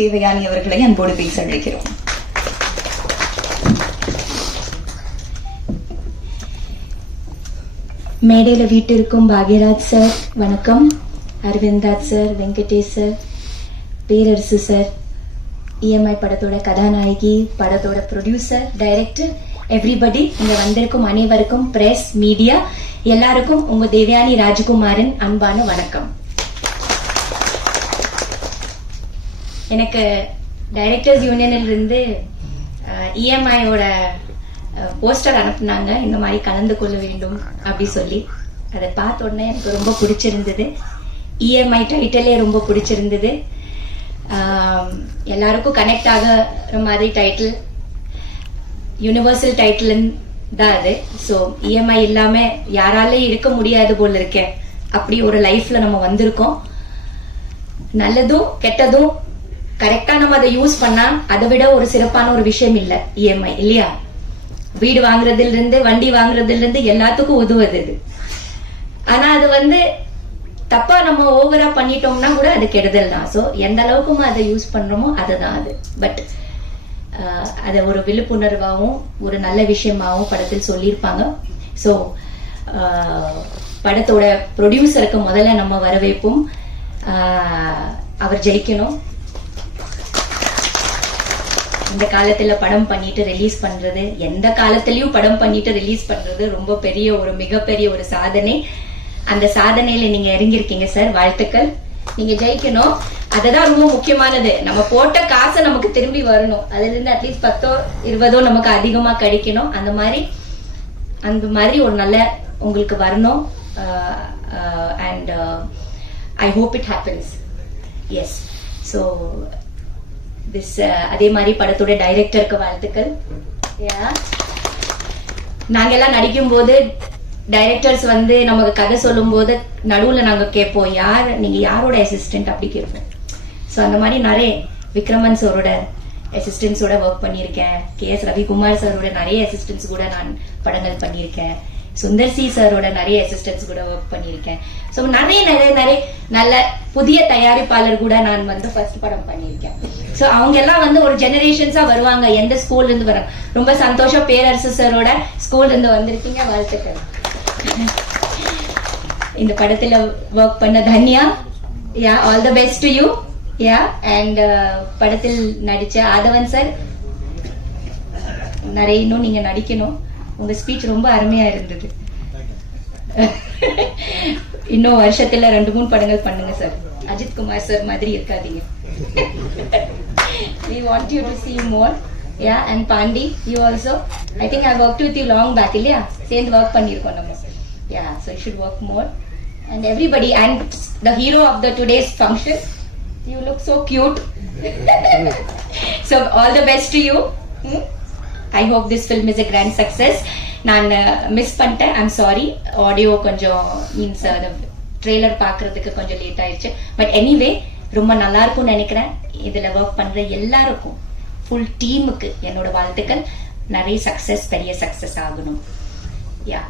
தேவயானி அவர்களை அன்போடு பேச அழைக்கிறோம் மேடையில் வீட்டிற்கும் பாக்யராஜ் சார் வணக்கம். Aravindraj sir Venkatesh sir Perarasu sir EMI படத்தோட கதாநாயகி படத்தோட ப்ரொடியூசர் டைரக்டர் எவ்ரிபடி இங்க வந்திருக்கும் அனைவருக்கும் பிரஸ் மீடியா எல்லாருக்கும் உங்க தேவயானி ராஜகுமாரன் அன்பான வணக்கம். எனக்கு டைரக்டர்ஸ் யூனியனில் இருந்து இஎம்ஐயோட போஸ்டர் அனுப்புனாங்க. இந்த மாதிரி கலந்து கொள்ள வேண்டும் அப்படி சொல்லி. அதை பார்த்த உடனே எனக்கு ரொம்ப பிடிச்சிருந்தது. இஎம்ஐ டைட்டிலே ரொம்ப பிடிச்சிருந்தது. எல்லாருக்கும் கனெக்ட் ஆகிற மாதிரி டைட்டில் யூனிவர்சல் டைட்டில் தான் அது. ஸோ இஎம்ஐ இல்லாமல் யாராலையும் இருக்க முடியாது போல இருக்கேன் அப்படி ஒரு லைஃப்ல நம்ம வந்திருக்கோம். நல்லதும் கெட்டதும் கரெக்டா நம்ம அதை யூஸ் பண்ணா அதை விட ஒரு சிறப்பான ஒரு விஷயம் இல்ல இஎம்ஐ இல்லையா? வீடு வாங்குறதுல இருந்து வண்டி வாங்குறதுல இருந்து எல்லாத்துக்கும் உதவுது இது. ஆனா அது வந்து தப்பா நம்ம ஓவரா பண்ணிட்டோம்னா கூட அது கெடுதல் தான். ஸோ எந்த அளவுக்கு அதை யூஸ் பண்றோமோ அதுதான் அது. பட் அதை ஒரு விழிப்புணர்வாகவும் ஒரு நல்ல விஷயமாகவும் படத்தில் சொல்லியிருப்பாங்க. ஸோ படத்தோட ப்ரொடியூசருக்கு முதல்ல நம்ம வரவேற்போம். ஆஹ், அவர் ஜெயிக்கணும். இந்த காலத்துல படம் பண்ணிட்டு ரிலீஸ் பண்றது எந்த காலத்திலயும் படம் பண்ணிட்டு ரிலீஸ் பண்றது ரொம்ப பெரிய ஒரு மிகப்பெரிய ஒரு சாதனை. அந்த சாதனையில நீங்க இறங்கியிருக்கீங்க சார் வாழ்த்துக்கள். நீங்க ஜெயிக்கணும். அதுதான் ரொம்ப முக்கியமானது. நம்ம போட்ட காசை நமக்கு திரும்பி வரணும். அதுல இருந்து அட்லீஸ்ட் பத்தோ இருபதோ நமக்கு அதிகமா கிடைக்கணும். அந்த மாதிரி அந்த மாதிரி ஒரு நல்ல உங்களுக்கு வரணும். And I hope it happens yes so this uh, அதே மாதிரி படத்தோட டைரக்டருக்கு வாழ்த்துக்கள். நாங்க எல்லாம் நடிக்கும் போது டைரக்டர்ஸ் வந்து நமக்கு கதை சொல்லும் போது நடுவுல நாங்க கேட்போம் யார்? நீங்க யாரோட அசிஸ்டன்ட் அப்படி கேட்போம். ஸோ அந்த மாதிரி நிறைய விக்ரமன் சாரோட அசிஸ்டன்ஸோட ஒர்க் பண்ணியிருக்கேன். கே எஸ் ரவிக்குமார் சாரோட நிறைய அசிஸ்டன்ஸ் கூட நான் படங்கள் பண்ணியிருக்கேன். சுந்தர் சி சாரோட நிறைய அசிஸ்டன்ஸ் கூட ஒர்க் பண்ணியிருக்கேன். ஸோ நிறைய நிறைய நிறைய நல்ல புதிய தயாரிப்பாளர் கூட நான் வந்து ஃபர்ஸ்ட் படம் பண்ணியிருக்கேன். ஸோ அவங்க எல்லாம் வந்து ஒரு ஜெனரேஷன்ஸா வருவாங்க. எந்த ஸ்கூல்ல இருந்து வராங்க ரொம்ப சந்தோஷம். பேரரசு சாரோட ஸ்கூல்ல இருந்து வந்திருக்கீங்க. வாழ்த்துக்கள். இந்த படத்துல ஒர்க் பண்ண Dhanya. Yeah all the best to you yeah and படத்தில் நடிச்ச ஆதவன் சார் நிறைய இன்னும் நீங்க நடிக்கணும். உங்க ஸ்பீச் ரொம்ப அருமையா இருந்தது இன்னும் வருஷத்துல ரெண்டு மூணு படங்கள் பண்ணுங்க சார் அஜித் குமார் சார் மாதிரி இருக்காதீங்க we want you to see more yeah and pandi you also i think i worked with you long back இல்லையா சேர்ந்து work பண்ணிருக்கோம் நம்ம yeah so you should work more and everybody and the hero of the today's function you look so cute so all the best to you hmm? I hope this film is a grand success நான் uh, miss பண்ணிட்டேன். I'm sorry audio கொஞ்சம் means trailer uh, பார்க்கறதுக்கு கொஞ்சம் late ஆயிடுச்சு but anyway ரொம்ப நல்லா இருக்கும்னு நினைக்கிறேன். இதுல ஒர்க் பண்ற எல்லாருக்கும் ஃபுல் டீமுக்கு என்னோட வாழ்த்துக்கள். நிறைய சக்சஸ் பெரிய சக்சஸ் ஆகணும். யா